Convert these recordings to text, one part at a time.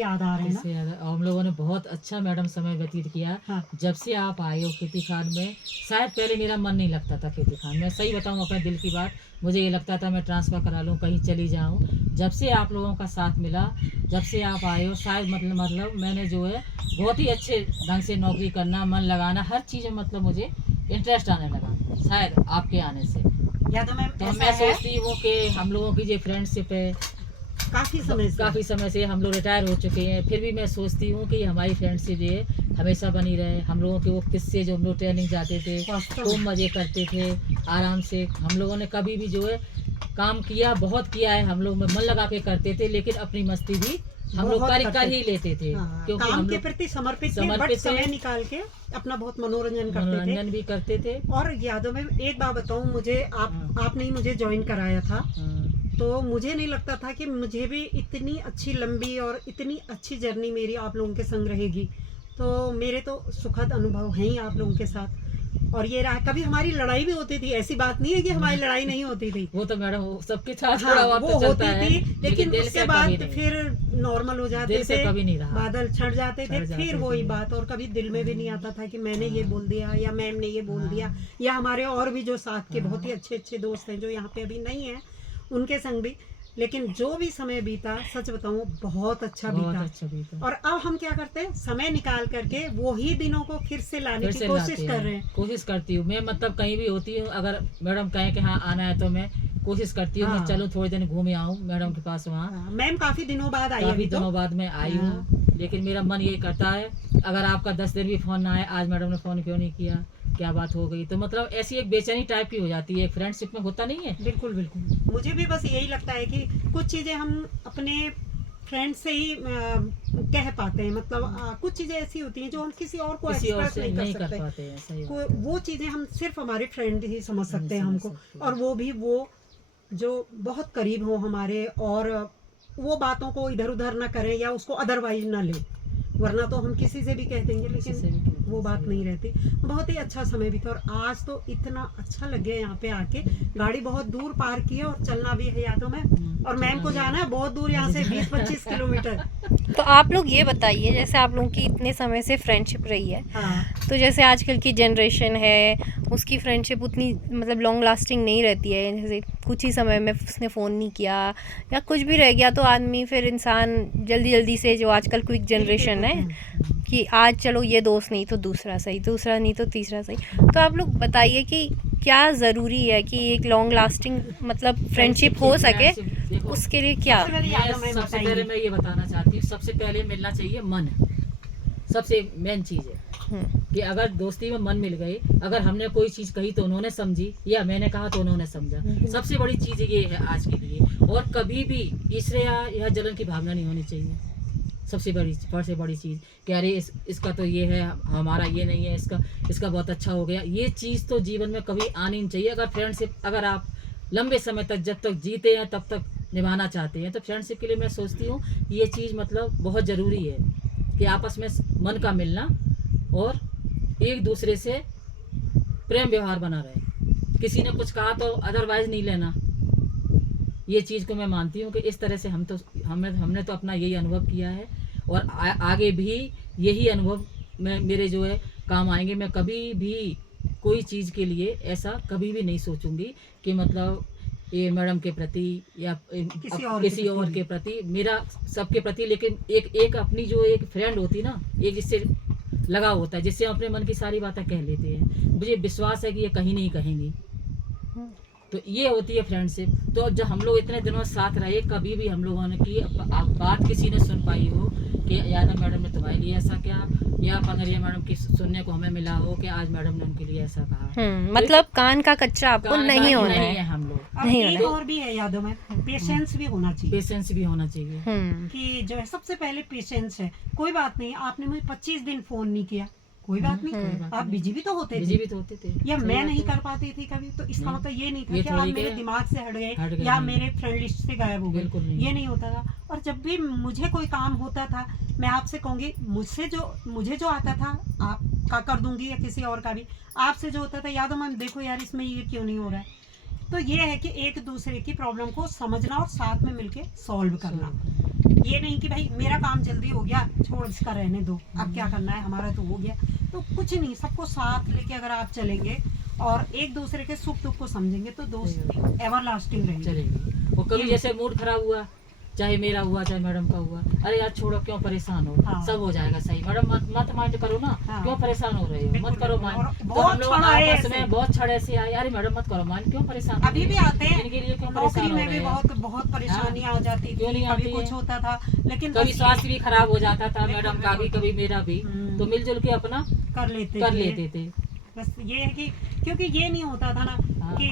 याद आ रहे हैं इससे याद हम लोगों ने बहुत अच्छा मैडम समय व्यतीत किया। हाँ। जब से आप आए हो खेती खान में, शायद पहले मेरा मन नहीं लगता था खेती खान में, सही बताऊं अपने दिल की बात, मुझे ये लगता था मैं ट्रांसफ़र करा लूँ, कहीं चली जाऊँ। जब से आप लोगों का साथ मिला, जब से आप आए हो, शायद मतलब मैंने जो है बहुत ही अच्छे ढंग से नौकरी करना, मन लगाना, हर चीज़ में मतलब मुझे इंटरेस्ट आने लगा शायद आपके आने से। या तो मैम तो ऐसा मैं है सोचती हूँ कि हम लोगों की जो फ्रेंडशिप है काफ़ी समय से हम लोग रिटायर हो चुके हैं, फिर भी मैं सोचती हूँ कि हमारी फ्रेंडशिप ये हमेशा बनी रहे। हम लोगों के वो किस्से जो हम लोग ट्रेनिंग जाते थे, खूब मज़े करते थे आराम से। हम लोगों ने कभी भी जो है काम किया, बहुत किया है, हम लोग में मन लगा के करते थे, लेकिन अपनी मस्ती भी हम लोग कर ही लेते थे। हाँ, क्योंकि काम हम के लोग प्रति समर्पित थे, बट समय निकाल के अपना बहुत मनोरंजन भी करते थे। और यादों में एक बात बताऊं, मुझे आपने ही मुझे ज्वाइन कराया था, तो मुझे नहीं लगता था कि मुझे भी इतनी अच्छी लंबी और इतनी अच्छी जर्नी मेरी आप लोगों के संग रहेगी। तो मेरे तो सुखद अनुभव हैं ही आप लोगों के साथ। और ये रहा, कभी हमारी लड़ाई भी होती थी, ऐसी बात नहीं है कि हमारी लड़ाई नहीं होती थी। वो तो मैडम सबके साथ हाँ, थोड़ा बहुत वो तो चलता होती है, थी, लेकिन उसके बाद फिर नॉर्मल हो जाते दिल से थे, कभी नहीं रहा। बादल छट जाते थे, फिर वही बात, और कभी दिल में भी नहीं आता था कि मैंने ये बोल दिया या मैम ने ये बोल दिया, या हमारे और भी जो साथ के बहुत ही अच्छे अच्छे दोस्त हैं जो यहाँ पे अभी नहीं है, उनके संग भी। लेकिन जो भी समय बीता, सच बताऊं, बहुत अच्छा बीता। और अब हम क्या करते हैं, समय निकाल करके वो ही दिनों को फिर से लाने की कोशिश कर रहे हैं। कोशिश करती हूँ मैं, मतलब कहीं भी होती हूँ, अगर मैडम कहें कि हाँ आना है, तो मैं कोशिश करती हूँ मैं चलूँ थोड़े दिन घूम आऊँ मैडम के पास वहाँ। मैम काफी दिनों बाद आई, काफी दिनों बाद मैं आई हूँ, लेकिन मेरा मन ये करता है, अगर आपका 10 दिन भी फोन ना आए, आज मैडम ने फोन क्यों नहीं किया, क्या बात हो गई, तो मतलब ऐसी एक बेचैनी टाइप की हो जाती है, एक फ्रेंडशिप में होता नहीं है। बिल्कुल बिल्कुल, मुझे भी बस यही लगता है कि कुछ चीज़ें हम अपने फ्रेंड से ही कह पाते हैं, मतलब कुछ चीज़ें ऐसी होती हैं जो हम किसी और को एक्सप्रेस नहीं कर पाते हैं, सही वो चीज़ें हम सिर्फ हमारे फ्रेंड ही समझ सकते हैं हमको, और वो भी वो जो बहुत करीब हो हमारे, और वो बातों को इधर उधर ना करें या उसको अदरवाइज ना ले, वरना तो हम किसी से भी कह देंगे, लेकिन वो बात नहीं रहती। बहुत ही अच्छा समय बीता, और आज तो इतना अच्छा लग गया यहाँ पे आके। गाड़ी बहुत दूर पार की है और चलना भी है यादों में, और मैम को जाना है बहुत दूर, यहाँ से 20-25 किलोमीटर। तो आप लोग ये बताइए, जैसे आप लोगों की इतने समय से फ्रेंडशिप रही है, तो जैसे आजकल की जनरेशन है, उसकी फ्रेंडशिप उतनी मतलब लॉन्ग लास्टिंग नहीं रहती है। जैसे कुछ ही समय में उसने फ़ोन नहीं किया या कुछ भी रह गया, तो आदमी फिर इंसान जल्दी जल्दी से, जो आजकल क्विक जनरेशन है कि आज चलो ये दोस्त नहीं तो दूसरा सही, दूसरा नहीं तो तीसरा सही। तो आप लोग बताइए कि क्या ज़रूरी है कि एक लॉन्ग लास्टिंग मतलब फ्रेंडशिप हो सके, उसके लिए क्या? सबसे पहले मैं ये बताना चाहती हूँ, सबसे पहले मिलना चाहिए मन, सबसे मेन चीज़ है कि अगर दोस्ती में मन मिल गई, अगर हमने कोई चीज़ कही तो उन्होंने समझी, या मैंने कहा तो उन्होंने समझा, सबसे बड़ी चीज़ ये है आज के लिए। और कभी भी ईर्ष्या या जलन की भावना नहीं होनी चाहिए। सबसे बड़ी चीज़ कि अरे इसका तो ये है, हमारा ये नहीं है, इसका बहुत अच्छा हो गया, ये चीज़ तो जीवन में कभी आनी नहीं चाहिए। अगर फ्रेंडशिप, अगर आप लंबे समय तक, जब तक जीते हैं तब तक निभाना चाहते हैं, तो फ्रेंडशिप के लिए मैं सोचती हूँ ये चीज़ मतलब बहुत ज़रूरी है कि आपस में मन का मिलना और एक दूसरे से प्रेम व्यवहार बना रहे। किसी ने कुछ कहा तो अदरवाइज नहीं लेना, ये चीज़ को मैं मानती हूँ कि इस तरह से हमने तो अपना यही अनुभव किया है, और आगे भी यही अनुभव मेरे जो है काम आएंगे। मैं कभी भी कोई चीज़ के लिए ऐसा कभी भी नहीं सोचूंगी कि मतलब ये मैडम के प्रति या किसी और के प्रति, मेरा सबके प्रति, लेकिन एक अपनी जो एक फ्रेंड होती ना, एक जिससे लगाव होता है, जिससे हम अपने मन की सारी बातें कह लेते हैं, मुझे विश्वास है कि ये कहीं नहीं कहेंगी, तो ये होती है फ्रेंडशिप। तो जब हम लोग इतने दिनों साथ रहे, कभी भी हम लोगों ने की बात किसी ने सुन पाई हो कि यादव मैडम ने तुम्हारे लिए ऐसा क्या, या पंगरिया मैडम की सुनने को हमें मिला हो कि आज मैडम ने उनके लिए ऐसा कहा, तो मतलब कान का कच्चा आपको नहीं होना है। हम लोग एक और भी है यादों में, पेशेंस भी होना चाहिए। पेशेंस भी होना चाहिए कि जो है सबसे पहले पेशेंस है। कोई बात नहीं, आपने मुझे 25 दिन फोन नहीं किया, कोई बात नहीं, आप बिजी भी तो होते थे, या मैं नहीं कर पाती थी कभी, तो इसका मतलब ये नहीं था कि आप मेरे दिमाग से हट गए या मेरे फ्रेंड लिस्ट से गायब हो गए, ये नहीं होता था। और जब भी मुझे कोई काम होता था, मैं आपसे कहूँगी, मुझे जो आता था आप का कर दूंगी, या किसी और का भी, आपसे जो होता था, याद हो मैम देखो यार इसमें ये क्यों नहीं हो रहा है। तो ये है कि एक दूसरे की प्रॉब्लम को समझना और साथ में मिलके सॉल्व करना। ये नहीं कि भाई मेरा काम जल्दी हो गया, छोड़ इसका रहने दो, अब क्या करना है, हमारा तो हो गया। तो कुछ नहीं, सबको साथ लेके अगर आप चलेंगे और एक दूसरे के सुख दुख को समझेंगे तो दोस्ती एवर लास्टिंग रहेगी। चलेगी। और कभी जैसे मूड खराब हुआ, चाहे मेरा हुआ चाहे मैडम का हुआ, अरे यार छोड़ो, क्यों परेशान हो, हाँ। सब हो जाएगा सही, मैडम मत माइंड करो ना, हाँ। क्यों परेशान हो रहे हो, बिल्कुल, मत करो बिल्कुल। माइंड। और तो बहुत हम लोग क्षण आए आपस ऐसे। में बहुत छड़ ऐसे आए, अरे मैडम मत करो माइंड, क्यों परेशान अभी भी आते हैं, इनके लिए क्यों नौकरी परेशान हो में भी रहे हैं? बहुत परेशानी आ जाती क्यों थी, नहीं कभी आती कुछ है? होता था, लेकिन कभी बस स्वास्थ्य भी खराब हो जाता था, बिल्कुल, मैडम का भी, बिल्कुल। कभी मेरा भी, तो मिलजुल के अपना कर कर लेते थे। बस ये है कि क्योंकि ये नहीं होता था ना हाँ। कि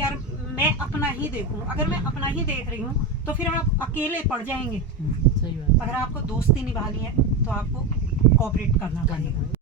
यार मैं अपना ही देखूं, अगर मैं अपना ही देख रही हूँ तो फिर आप अकेले पड़ जाएंगे। सही बात। अगर आपको दोस्ती निभानी है तो आपको कोऑपरेट करना पड़ेगा।